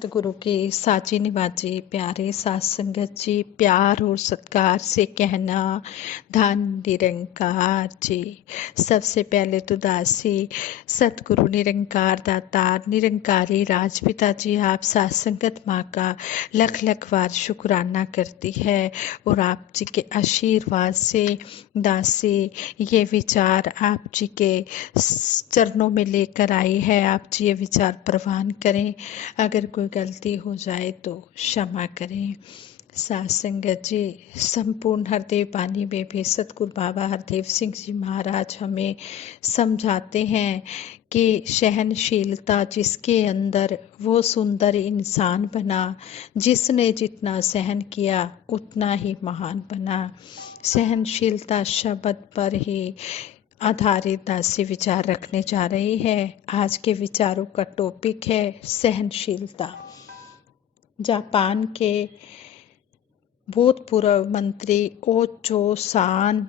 सतगुरु के साची निवाजे प्यारे साथ संगत जी, प्यार और सत्कार से कहना धन निरंकार जी। सबसे पहले तो दासी सतगुरु निरंकार दातार निरंकारी राजपिता जी, आप साथ संगत माँ का लख लख बार शुक्राना करती है और आप जी के आशीर्वाद से दासी ये विचार आप जी के चरणों में लेकर आई है। आप जी ये विचार प्रवान करें, अगर कोई गलती हो जाए तो क्षमा करें। साथ संगत जी, संपूर्ण हरदेव बानी में भी सतगुरु बाबा हरदेव सिंह जी महाराज हमें समझाते हैं कि सहनशीलता जिसके अंदर वो सुंदर इंसान बना, जिसने जितना सहन किया उतना ही महान बना। सहनशीलता शब्द पर ही आधारित दासी विचार रखने जा रही है। आज के विचारों का टॉपिक है सहनशीलता। जापान के भूतपूर्व मंत्री ओचो सान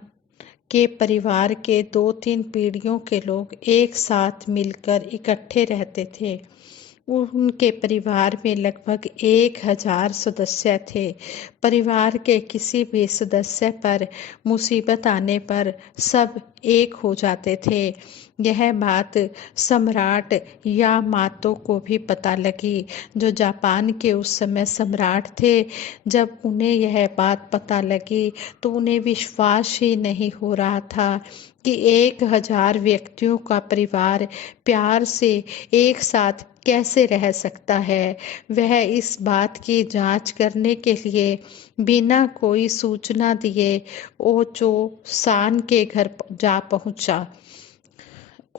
के परिवार के 2-3 पीढ़ियों के लोग एक साथ मिलकर इकट्ठे रहते थे। उनके परिवार में लगभग 1000 सदस्य थे। परिवार के किसी भी सदस्य पर मुसीबत आने पर सब एक हो जाते थे। यह बात सम्राट यामातो को भी पता लगी, जो जापान के उस समय सम्राट थे। जब उन्हें यह बात पता लगी तो उन्हें विश्वास ही नहीं हो रहा था कि 1000 व्यक्तियों का परिवार प्यार से एक साथ कैसे रह सकता है। वह इस बात की जांच करने के लिए बिना कोई सूचना दिए ओचो सान के घर जा पहुंचा।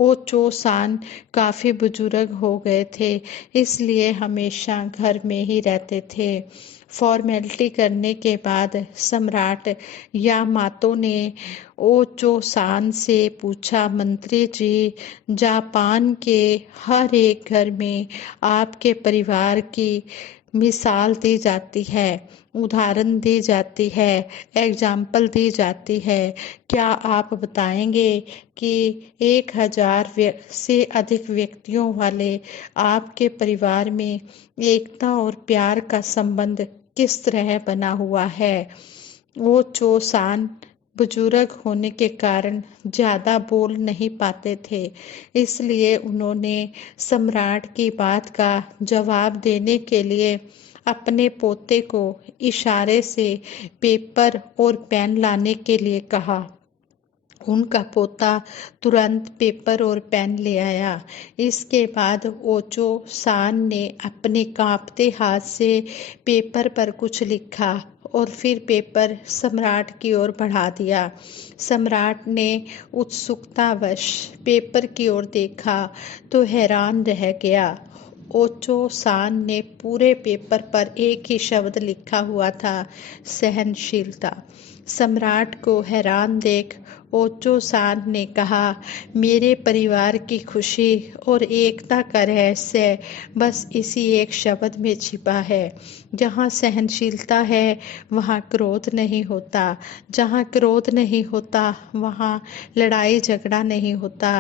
ओचो सान काफ़ी बुजुर्ग हो गए थे, इसलिए हमेशा घर में ही रहते थे। फॉर्मेलिटी करने के बाद सम्राट यामातो ने ओचो सान से पूछा, मंत्री जी, जापान के हर एक घर में आपके परिवार की मिसाल दी जाती है, उदाहरण दी जाती है, एग्जाम्पल दी जाती है। क्या आप बताएंगे कि 1000 से अधिक व्यक्तियों वाले आपके परिवार में एकता और प्यार का संबंध किस तरह बना हुआ है? ओचो सान बुजुर्ग होने के कारण ज़्यादा बोल नहीं पाते थे, इसलिए उन्होंने सम्राट की बात का जवाब देने के लिए अपने पोते को इशारे से पेपर और पेन लाने के लिए कहा। उनका पोता तुरंत पेपर और पेन ले आया। इसके बाद ओचो सान ने अपने कांपते हाथ से पेपर पर कुछ लिखा और फिर पेपर सम्राट की ओर बढ़ा दिया। सम्राट ने उत्सुकतावश पेपर की ओर देखा तो हैरान रह गया। ओचो सान ने पूरे पेपर पर एक ही शब्द लिखा हुआ था, सहनशीलता। सम्राट को हैरान देख ओचो सान ने कहा, मेरे परिवार की खुशी और एकता का रहस्य बस इसी एक शब्द में छिपा है। जहाँ सहनशीलता है वहाँ क्रोध नहीं होता, जहाँ क्रोध नहीं होता वहाँ लड़ाई झगड़ा नहीं होता,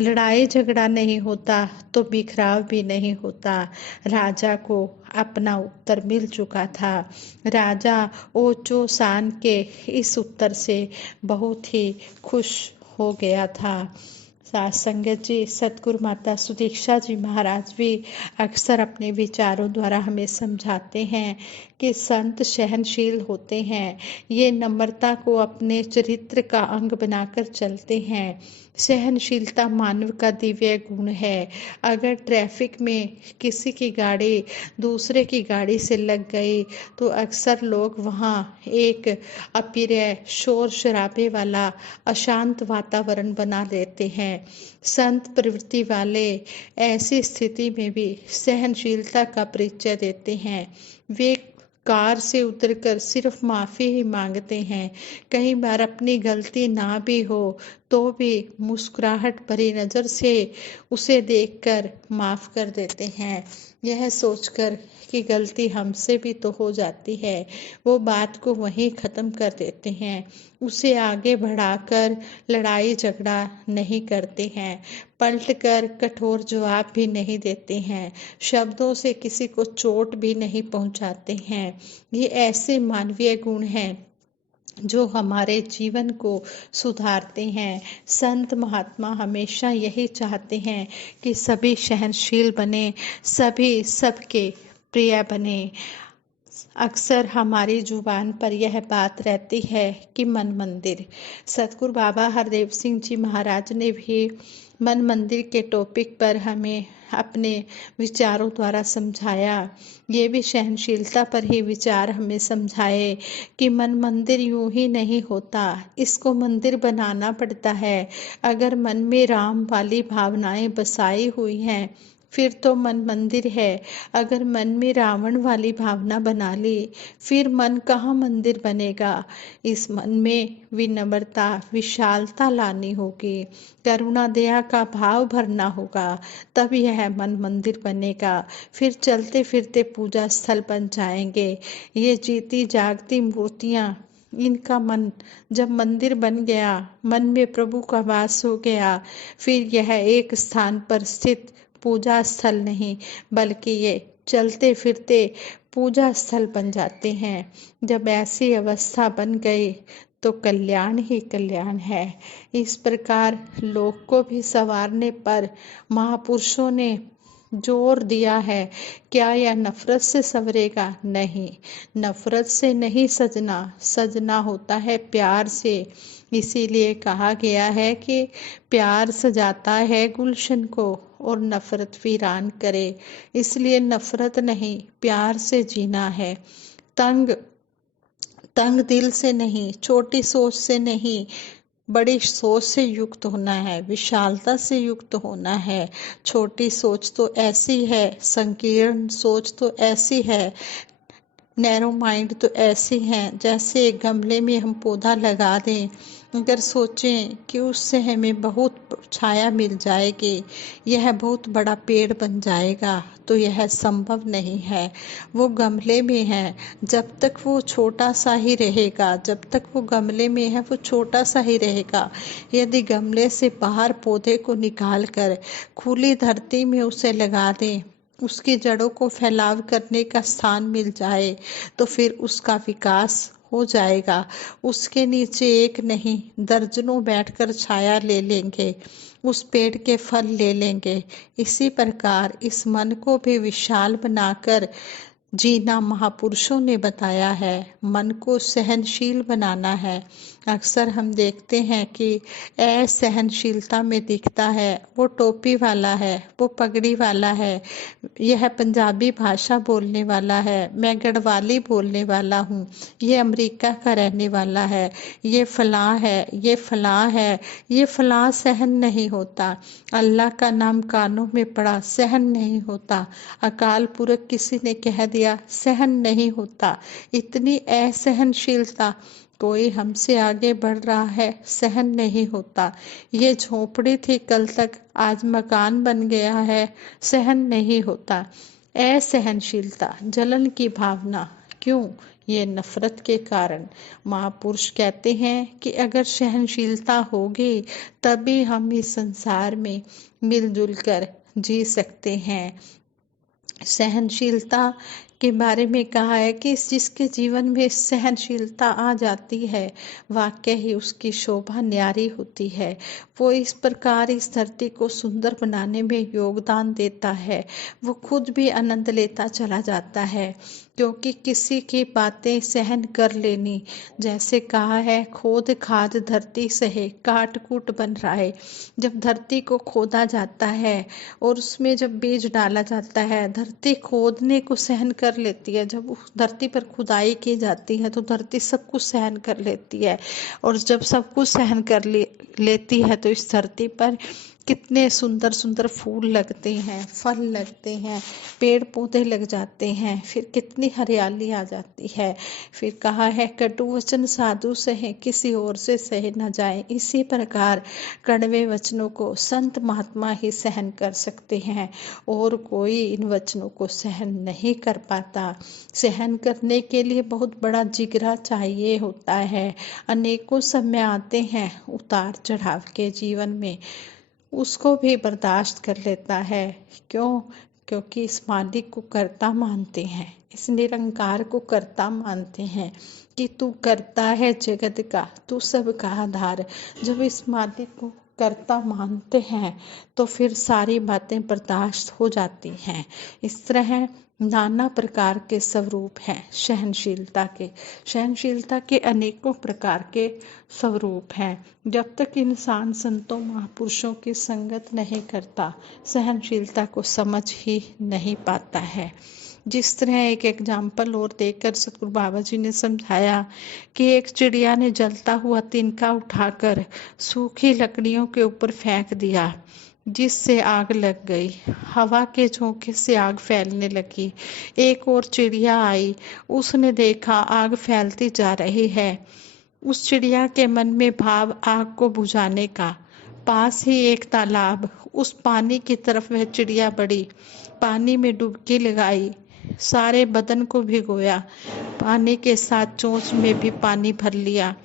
लड़ाई झगड़ा नहीं होता तो बिखराव भी नहीं होता। राजा को अपना उत्तर मिल चुका था। राजा ओचो सान के इस उत्तर से बहुत ही खुश हो गया था। साथ संगत जी, सतगुरु माता सुदीक्षा जी महाराज भी अक्सर अपने विचारों द्वारा हमें समझाते हैं कि संत सहनशील होते हैं। ये नम्रता को अपने चरित्र का अंग बनाकर चलते हैं। सहनशीलता मानव का दिव्य गुण है। अगर ट्रैफिक में किसी की गाड़ी दूसरे की गाड़ी से लग गई तो अक्सर लोग वहाँ एक अप्रिय शोर शराबे वाला अशांत वातावरण बना लेते हैं। संत प्रवृत्ति वाले ऐसी स्थिति में भी सहनशीलता का परिचय देते हैं। वे कार से उतरकर सिर्फ माफ़ी ही मांगते हैं। कई बार अपनी गलती ना भी हो तो भी मुस्कुराहट भरी नज़र से उसे देखकर माफ़ कर देते हैं, यह सोचकर कि गलती हमसे भी तो हो जाती है। वो बात को वहीं ख़त्म कर देते हैं, उसे आगे बढ़ाकर लड़ाई झगड़ा नहीं करते हैं, पलटकर कठोर जवाब भी नहीं देते हैं, शब्दों से किसी को चोट भी नहीं पहुंचाते हैं। ये ऐसे मानवीय गुण हैं जो हमारे जीवन को सुधारते हैं। संत महात्मा हमेशा यही चाहते हैं कि सभी सहनशील बने, सभी सबके प्रिय बने। अक्सर हमारी जुबान पर यह बात रहती है कि मन मंदिर। सतगुरु बाबा हरदेव सिंह जी महाराज ने भी मन मंदिर के टॉपिक पर हमें अपने विचारों द्वारा समझाया। ये भी सहनशीलता पर ही विचार हमें समझाए कि मन मंदिर यूं ही नहीं होता, इसको मंदिर बनाना पड़ता है। अगर मन में राम वाली भावनाएं बसाई हुई हैं फिर तो मन मंदिर है। अगर मन में रावण वाली भावना बना ली फिर मन कहाँ मंदिर बनेगा। इस मन में विनम्रता विशालता लानी होगी, करुणा दया का भाव भरना होगा, तब यह मन मंदिर बनेगा। फिर चलते फिरते पूजा स्थल बन जाएंगे। ये जीती जागती मूर्तियाँ, इनका मन जब मंदिर बन गया, मन में प्रभु का वास हो गया, फिर यह एक स्थान पर स्थित पूजा स्थल नहीं बल्कि ये चलते फिरते पूजा स्थल बन जाते हैं। जब ऐसी अवस्था बन गई तो कल्याण ही कल्याण है। इस प्रकार लोक को भी संवारने पर महापुरुषों ने जोर दिया है। क्या यह नफरत से संवरेगा? नहीं, नफरत से नहीं सजना, सजना होता है प्यार से। इसीलिए कहा गया है कि प्यार सजाता है गुलशन को और नफरत वीरान करे। इसलिए नफरत नहीं, प्यार से जीना है। तंग तंग दिल से नहीं, छोटी सोच से नहीं, बड़ी सोच से युक्त होना है, विशालता से युक्त होना है। छोटी सोच तो ऐसी है, संकीर्ण सोच तो ऐसी है, नैरो माइंड तो ऐसी हैं जैसे एक गमले में हम पौधा लगा दें, अगर सोचें कि उससे हमें बहुत छाया मिल जाएगी, यह बहुत बड़ा पेड़ बन जाएगा, तो यह संभव नहीं है। वो गमले में है, जब तक वो छोटा सा ही रहेगा, जब तक वो गमले में है वो छोटा सा ही रहेगा। यदि गमले से बाहर पौधे को निकाल कर खुली धरती में उसे लगा दें, उसकी जड़ों को फैलाव करने का स्थान मिल जाए, तो फिर उसका विकास हो जाएगा। उसके नीचे एक नहीं दर्जनों बैठकर छाया ले लेंगे, उस पेड़ के फल ले लेंगे। इसी प्रकार इस मन को भी विशाल बनाकर जीना महापुरुषों ने बताया है। मन को सहनशील बनाना है। अक्सर हम देखते हैं कि असहनशीलता में दिखता है वो टोपी वाला है, वो पगड़ी वाला है, यह पंजाबी भाषा बोलने वाला है, मैं गढ़वाली बोलने वाला हूँ, ये अमेरिका का रहने वाला है, ये फलां है, ये फलां है, ये फलां सहन नहीं होता। अल्लाह का नाम कानों में पड़ा, सहन नहीं होता। अकाल पुरख किसी ने कह दिया, सहन नहीं होता। इतनी असहनशीलता, कोई हमसे आगे बढ़ रहा है, सहन नहीं होता। ये झोपड़ी थी कल तक, आज मकान बन गया है, सहन नहीं होता। असहनशीलता, जलन की भावना, क्यों? ये नफरत के कारण। महापुरुष कहते हैं कि अगर सहनशीलता होगी तभी हम इस संसार में मिलजुल कर जी सकते हैं। सहनशीलता के बारे में कहा है कि जिसके जीवन में सहनशीलता आ जाती है, वाकई ही उसकी शोभा न्यारी होती है। वो इस प्रकार इस धरती को सुंदर बनाने में योगदान देता है, वो खुद भी आनंद लेता चला जाता है। क्योंकि किसी की बातें सहन कर लेनी, जैसे कहा है खोद खाद धरती सहे, काट कूट बन रहा है। जब धरती को खोदा जाता है और उसमें जब बीज डाला जाता है, धरती खोदने को सहन कर लेती है। जब उस धरती पर खुदाई की जाती है तो धरती सब कुछ सहन कर लेती है, और जब सब कुछ सहन कर लेती है तो इस धरती पर कितने सुंदर सुंदर फूल लगते हैं, फल लगते हैं, पेड़ पौधे लग जाते हैं, फिर कितनी हरियाली आ जाती है। फिर कहा है कटु वचन साधु सहे, किसी और से सहे न जाए। इसी प्रकार कड़वे वचनों को संत महात्मा ही सहन कर सकते हैं, और कोई इन वचनों को सहन नहीं कर पाता। सहन करने के लिए बहुत बड़ा जिगरा चाहिए होता है। अनेकों समय आते हैं उतार चढ़ाव के जीवन में, उसको भी बर्दाश्त कर लेता है। क्यों? क्योंकि इस मालिक को कर्ता मानते हैं, इस निरंकार को कर्ता मानते हैं कि तू कर्ता है जगत का, तू सबका आधार। जब इस मालिक को कर्ता मानते हैं तो फिर सारी बातें बर्दाश्त हो जाती हैं। इस तरह नाना प्रकार के स्वरूप हैं सहनशीलता के अनेकों प्रकार के स्वरूप हैं। जब तक इंसान संतों महापुरुषों की संगत नहीं करता, सहनशीलता को समझ ही नहीं पाता है। जिस तरह एक एग्जाम्पल और देकर सतगुरु बाबा जी ने समझाया कि एक चिड़िया ने जलता हुआ तिनका उठाकर सूखी लकड़ियों के ऊपर फेंक दिया, जिससे आग लग गई। हवा के झोंके से आग फैलने लगी। एक और चिड़िया आई, उसने देखा आग फैलती जा रही है। उस चिड़िया के मन में भाव आग को बुझाने का। पास ही एक तालाब, उस पानी की तरफ वह चिड़िया बढ़ी, पानी में डुबकी लगाई, सारे बदन को भिगोया, पानी के साथ चोंच में भी पानी भर लिया।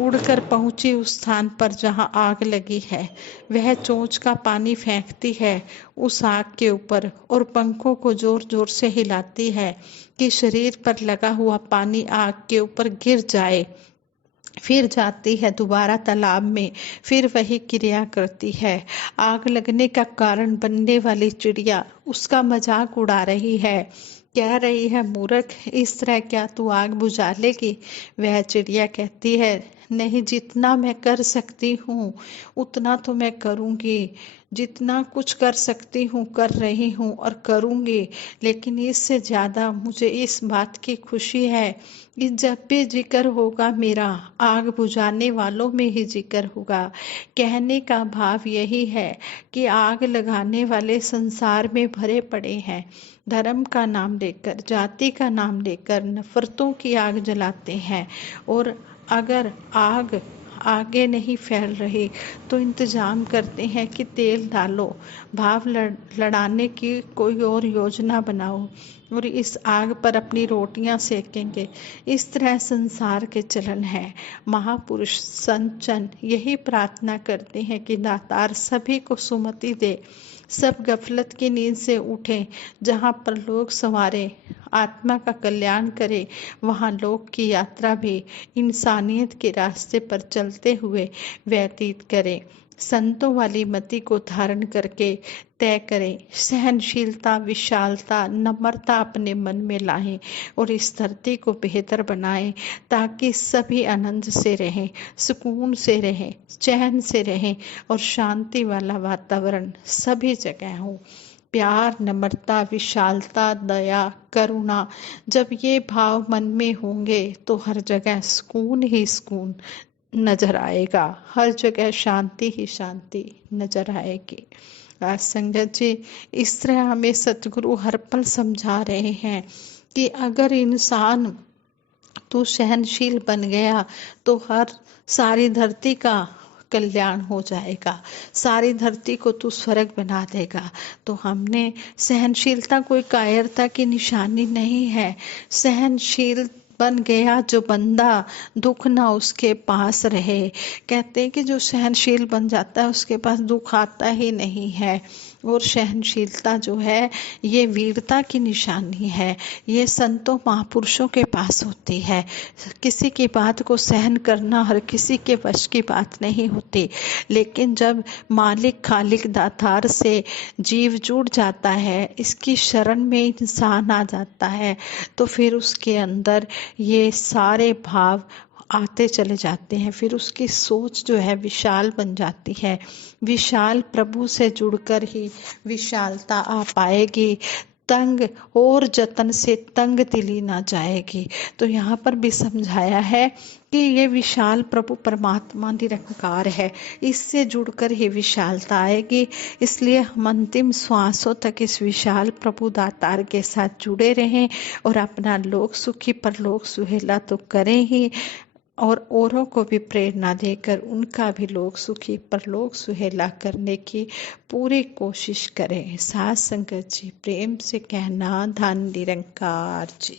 उड़कर पहुंची उस स्थान पर जहां आग लगी है। वह चोंच का पानी फेंकती है उस आग के ऊपर और पंखों को जोर जोर से हिलाती है कि शरीर पर लगा हुआ पानी आग के ऊपर गिर जाए। फिर जाती है दोबारा तालाब में, फिर वही क्रिया करती है। आग लगने का कारण बनने वाली चिड़िया उसका मजाक उड़ा रही है, कह रही है मूर्ख, इस तरह क्या तू आग बुझा लेगी? वह चिड़िया कहती है नहीं, जितना मैं कर सकती हूँ उतना तो मैं करूँगी, जितना कुछ कर सकती हूँ कर रही हूँ और करूँगी, लेकिन इससे ज़्यादा मुझे इस बात की खुशी है कि जब भी जिक्र होगा मेरा, आग बुझाने वालों में ही जिक्र होगा। कहने का भाव यही है कि आग लगाने वाले संसार में भरे पड़े हैं। धर्म का नाम लेकर, जाति का नाम लेकर नफरतों की आग जलाते हैं, और अगर आग आगे नहीं फैल रही तो इंतजाम करते हैं कि तेल डालो, भाव लड़ाने की कोई और योजना बनाओ और इस आग पर अपनी रोटियां सेकेंगे। इस तरह संसार के चलन है। महापुरुष संत जन यही प्रार्थना करते हैं कि दातार सभी को सुमति दे, सब गफलत की नींद से उठें, जहाँ पर लोग संवारे, आत्मा का कल्याण करे, वहाँ लोक की यात्रा भी इंसानियत के रास्ते पर चलते हुए व्यतीत करें। संतों वाली मति को धारण करके तय करें, सहनशीलता, विशालता, नम्रता अपने मन में लाएं और इस धरती को बेहतर बनाएं, ताकि सभी आनंद से रहें, सुकून से रहें, चैन से रहें और शांति वाला वातावरण सभी जगह हो। प्यार, नम्रता, विशालता, दया, करुणा, जब ये भाव मन में होंगे तो हर जगह सुकून ही सुकून नजर आएगा, हर जगह शांति ही शांति नजर आएगी। आज संगत जी, इस तरह हमें सतगुरु हर पल समझा रहे हैं कि अगर इंसान तू सहनशील बन गया तो हर सारी धरती का कल्याण हो जाएगा, सारी धरती को तू स्वर्ग बना देगा। तो हमने सहनशीलता कोई कायरता की निशानी नहीं है। सहनशील बन गया जो बंदा, दुख ना उसके पास रहे। कहते हैं कि जो सहनशील बन जाता है उसके पास दुख आता ही नहीं है। और सहनशीलता जो है ये वीरता की निशानी है, ये संतों महापुरुषों के पास होती है। किसी की बात को सहन करना हर किसी के वश की बात नहीं होती, लेकिन जब मालिक खालिक दातार से जीव जुड़ जाता है, इसकी शरण में इंसान आ जाता है, तो फिर उसके अंदर ये सारे भाव आते चले जाते हैं। फिर उसकी सोच जो है विशाल बन जाती है। विशाल प्रभु से जुड़कर ही विशालता आ पाएगी। तंग और जतन से तंग दिली ना जाएगी। तो यहाँ पर भी समझाया है कि ये विशाल प्रभु परमात्मा निरंकार है, इससे जुड़कर ही विशालता आएगी। इसलिए हम अंतिम श्वासों तक इस विशाल प्रभु दातार के साथ जुड़े रहें और अपना लोक सुखी परलोक सुहेला तो करें ही, और औरों को भी प्रेरणा देकर उनका भी लोक सुखी परलोक सुहेला करने की पूरी कोशिश करें। साथ संगत जी, प्रेम से कहना, धन निरंकार जी।